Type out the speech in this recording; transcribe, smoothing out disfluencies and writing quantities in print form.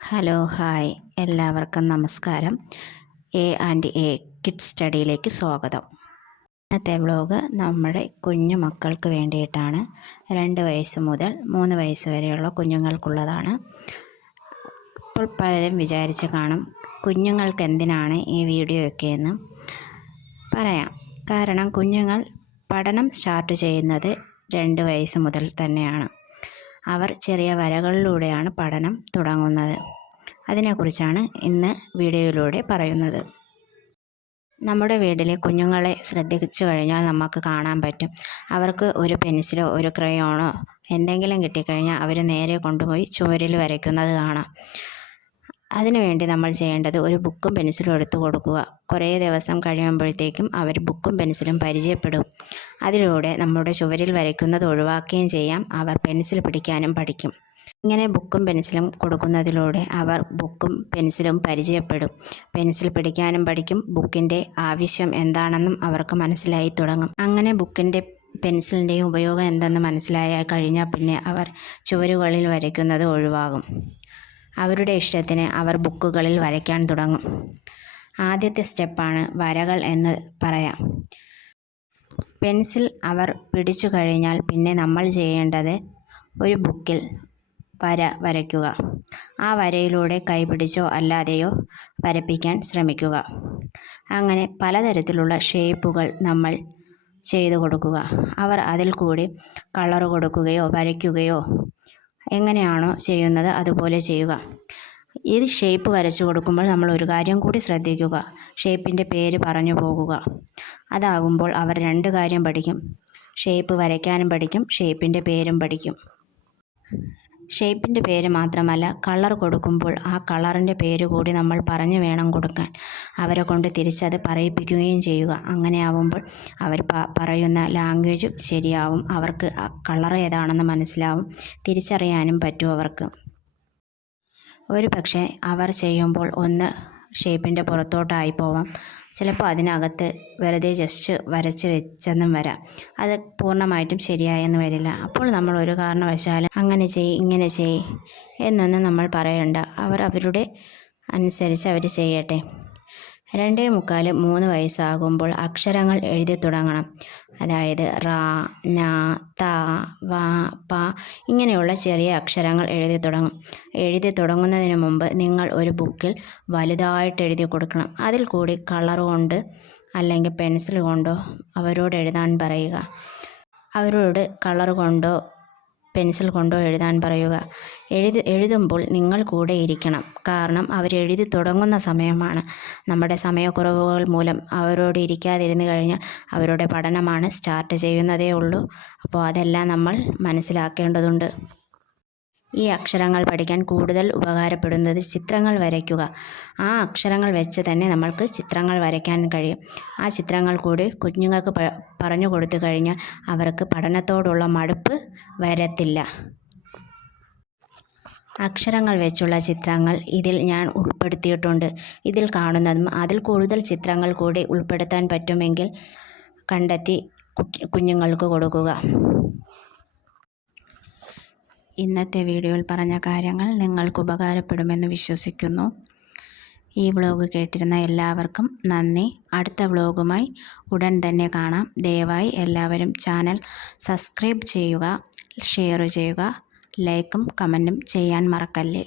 Hello hi എല്ലാവർക്കും നമസ്കാരം. A and A kids സ്റ്റഡിയിലേക്ക് സ്വാഗതം. ഇന്നത്തെ വ്ലോഗ് നമ്മുടെ കുഞ്ഞു മക്കൾക്ക് വേണ്ടിയിട്ടാണ്. 2 വയസ്സ് മുതൽ 3 വയസ്സ് വരെയുള്ള കുഞ്ഞുങ്ങൾക്കുള്ളതാണ്. ഇപ്പോൾ പലരും വിചാരിച്ച് കാണും, കുഞ്ഞുങ്ങൾക്ക് എന്തിനാണ് ഈ വീഡിയോയൊക്കെ എന്ന് പറയാം. കാരണം കുഞ്ഞുങ്ങൾ പഠനം സ്റ്റാർട്ട് ചെയ്യുന്നത് 2 വയസ്സ് മുതൽ തന്നെയാണ്. അവർ ചെറിയ വരകളിലൂടെയാണ് പഠനം തുടങ്ങുന്നത്. അതിനെക്കുറിച്ചാണ് ഇന്ന് വീഡിയോയിലൂടെ പറയുന്നത്. നമ്മുടെ വീട്ടിലെ കുഞ്ഞുങ്ങളെ ശ്രദ്ധിച്ചു കഴിഞ്ഞാൽ നമുക്ക് കാണാൻ പറ്റും, അവർക്ക് ഒരു പെൻസിലോ ഒരു ക്രയോണോ എന്തെങ്കിലും കിട്ടിക്കഴിഞ്ഞാൽ അവർ നേരെ കൊണ്ടുപോയി ചുവരിൽ വരയ്ക്കുന്നത് കാണാം. അതിനുവേണ്ടി നമ്മൾ ചെയ്യേണ്ടത് ഒരു ബുക്കും പെൻസിലും എടുത്തു കൊടുക്കുക. കുറേ ദിവസം കഴിയുമ്പോഴത്തേക്കും അവർ ബുക്കും പെൻസിലും പരിചയപ്പെടും. അതിലൂടെ നമ്മുടെ ചുവരിൽ വരയ്ക്കുന്നത് ഒഴിവാക്കുകയും ചെയ്യാം. അവർ പെൻസിൽ പിടിക്കാനും പഠിക്കും. ഇങ്ങനെ ബുക്കും പെൻസിലും കൊടുക്കുന്നതിലൂടെ അവർ ബുക്കും പെൻസിലും പരിചയപ്പെടും. പെൻസിൽ പിടിക്കാനും പഠിക്കും. ബുക്കിൻ്റെ ആവശ്യം എന്താണെന്നും അവർക്ക് മനസ്സിലായി തുടങ്ങും. അങ്ങനെ ബുക്കിൻ്റെ പെൻസിലിൻ്റെയും ഉപയോഗം എന്തെന്ന് മനസ്സിലായി കഴിഞ്ഞാൽ പിന്നെ അവർ ചുവരുകളിൽ വരയ്ക്കുന്നത് ഒഴിവാകും. അവരുടെ ഇഷ്ടത്തിന് അവർ ബുക്കുകളിൽ വരയ്ക്കാൻ തുടങ്ങും. ആദ്യത്തെ സ്റ്റെപ്പാണ് വരകൾ എന്ന് പറയാം. പെൻസിൽ അവർ പിടിച്ചു കഴിഞ്ഞാൽ പിന്നെ നമ്മൾ ചെയ്യേണ്ടത് ഒരു ബുക്കിൽ വരയ്ക്കുക. ആ വരയിലൂടെ കൈ പിടിച്ചോ അല്ലാതെയോ വരപ്പിക്കാൻ ശ്രമിക്കുക. അങ്ങനെ പലതരത്തിലുള്ള ഷേപ്പുകൾ നമ്മൾ ചെയ്തു കൊടുക്കുക. അവർ അതിൽ കൂടി കളർ കൊടുക്കുകയോ വരയ്ക്കുകയോ എങ്ങനെയാണോ ചെയ്യുന്നത് അതുപോലെ ചെയ്യുക. ഈ ഷേപ്പ് വരച്ചു കൊടുക്കുമ്പോൾ നമ്മൾ ഒരു കാര്യം കൂടി ശ്രദ്ധിക്കുക, ഷേപ്പിൻ്റെ പേര് പറഞ്ഞു പോകുക. അതാകുമ്പോൾ അവർ 2 കാര്യം പഠിക്കും. ഷേപ്പ് വരയ്ക്കാനും പഠിക്കും, ഷേപ്പിൻ്റെ പേരും പഠിക്കും. ഷേപ്പിൻ്റെ പേര് മാത്രമല്ല, കളർ കൊടുക്കുമ്പോൾ ആ കളറിൻ്റെ പേര് കൂടി നമ്മൾ പറഞ്ഞു വേണം കൊടുക്കാൻ. അവരെ കൊണ്ട് തിരിച്ചത് പറയിപ്പിക്കുകയും ചെയ്യുക. അങ്ങനെ ആവുമ്പോൾ അവർ പറയുന്ന ലാംഗ്വേജും ശരിയാവും. അവർക്ക് ആ കളർ ഏതാണെന്ന് മനസ്സിലാവും. തിരിച്ചറിയാനും പറ്റും അവർക്ക്. ഒരു പക്ഷേ അവർ ചെയ്യുമ്പോൾ ഒന്ന് ഷേപ്പിൻ്റെ പുറത്തോട്ടായി പോവാം. ചിലപ്പോൾ അതിനകത്ത് വെറുതെ ജസ്റ്റ് വരച്ച് വെച്ചെന്നും വരാം. അത് പൂർണ്ണമായിട്ടും ശരിയായെന്ന് വരില്ല. അപ്പോൾ നമ്മൾ ഒരു കാരണവശാലും അങ്ങനെ ഇങ്ങനെ എന്നൊന്നും നമ്മൾ പറയണ്ട. അവരുടെ അനുസരിച്ച് അവർ ചെയ്യട്ടെ. 2.25 3 വയസ്സാകുമ്പോൾ അക്ഷരങ്ങൾ എഴുതി തുടങ്ങണം. അതായത് റ, ന, ത, വ, പ ഇങ്ങനെയുള്ള ചെറിയ അക്ഷരങ്ങൾ എഴുതി തുടങ്ങും. എഴുതി തുടങ്ങുന്നതിന് മുമ്പ് നിങ്ങൾ ഒരു ബുക്കിൽ വലുതായിട്ട് എഴുതി കൊടുക്കണം. അതിൽ കൂടി കളർ കൊണ്ട് അല്ലെങ്കിൽ പെൻസിൽ കൊണ്ടോ അവരോട് എഴുതാൻ പറയുക. അവരോട് കളർ കൊണ്ടോ പെൻസിൽ കൊണ്ടോ എഴുതാൻ പറയുക. എഴുതുമ്പോൾ നിങ്ങൾ കൂടെ ഇരിക്കണം. കാരണം അവരെഴുതി തുടങ്ങുന്ന സമയമാണ്. നമ്മുടെ സമയക്കുറവുകൾ മൂലം അവരോട് ഇരിക്കാതിരുന്നു കഴിഞ്ഞാൽ അവരുടെ പഠനമാണ് സ്റ്റാർട്ട് ചെയ്യുന്നതേ ഉള്ളൂ. അപ്പോൾ അതെല്ലാം നമ്മൾ മനസ്സിലാക്കേണ്ടതുണ്ട്. ഈ അക്ഷരങ്ങൾ പഠിക്കാൻ കൂടുതൽ ഉപകാരപ്പെടുന്നത് ചിത്രങ്ങൾ വരയ്ക്കുക. ആ അക്ഷരങ്ങൾ വെച്ച് തന്നെ നമ്മൾക്ക് ചിത്രങ്ങൾ വരയ്ക്കാൻ കഴിയും. ആ ചിത്രങ്ങൾ കൂടി കുഞ്ഞുങ്ങൾക്ക് പറഞ്ഞു കൊടുത്തു കഴിഞ്ഞാൽ അവർക്ക് പഠനത്തോടുള്ള മടുപ്പ് വരത്തില്ല. അക്ഷരങ്ങൾ വെച്ചുള്ള ചിത്രങ്ങൾ ഇതിൽ ഞാൻ ഉൾപ്പെടുത്തിയിട്ടുണ്ട്. ഇതിൽ കാണുന്നതും അതിൽ കൂടുതൽ ചിത്രങ്ങൾ കൂടി ഉൾപ്പെടുത്താൻ പറ്റുമെങ്കിൽ കണ്ടെത്തി കുഞ്ഞുങ്ങൾക്ക് കൊടുക്കുക. ഇന്നത്തെ വീഡിയോയിൽ പറഞ്ഞ കാര്യങ്ങൾ നിങ്ങൾക്ക് ഉപകാരപ്പെടുമെന്ന് വിശ്വസിക്കുന്നു. ഈ വ്ലോഗ് കേട്ടിരുന്ന എല്ലാവർക്കും നന്ദി. അടുത്ത വ്ലോഗുമായി ഉടൻ തന്നെ കാണാം. ദയവായി എല്ലാവരും ചാനൽ സബ്സ്ക്രൈബ് ചെയ്യുക, ഷെയർ ചെയ്യുക, ലൈക്കും കമൻറ്റും ചെയ്യാൻ മറക്കല്ലേ.